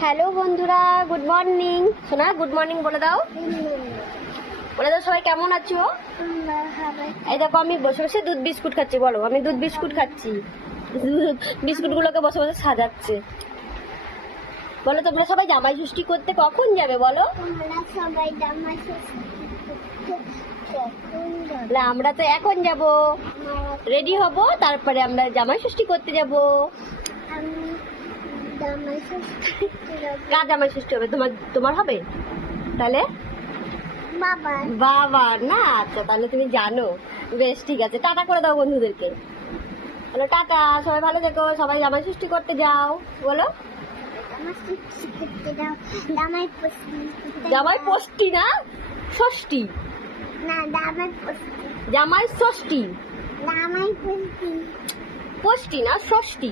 Hello বন্ধুরা, good morning. সোনা good morning বলে দাও। সবাই কেমন আছো? এই দেখো আমি বসে বসে দুধ বিস্কুট খাচ্ছি। বলো, আমি দুধ বিস্কুট খাচ্ছি। বিস্কুট গুলোকে বসে বসে সাজাচ্ছে। বলো, তোমরা সবাই জামাই ষষ্ঠী করতে কখন যাবে বলো? আমরা তো এখন যাব, রেডি হব, তারপরে আমরা জামাই ষষ্ঠী করতে যাব। কার জামাই ষষ্ঠী হবে? তোমার হবে? তাহলে বাবা না, আচ্ছা তাহলে তুমি জানো। বেশ, ঠিক আছে, টাটা করে দাও বন্ধুদেরকে। বলো টাটা, সবাই ভালো থেকো, সবাই জামাই ষষ্ঠী করতে যাও। বলো জামাই ষষ্ঠী না ষষ্ঠী, জামাই ষষ্ঠী, ষষ্ঠী না ষষ্ঠী।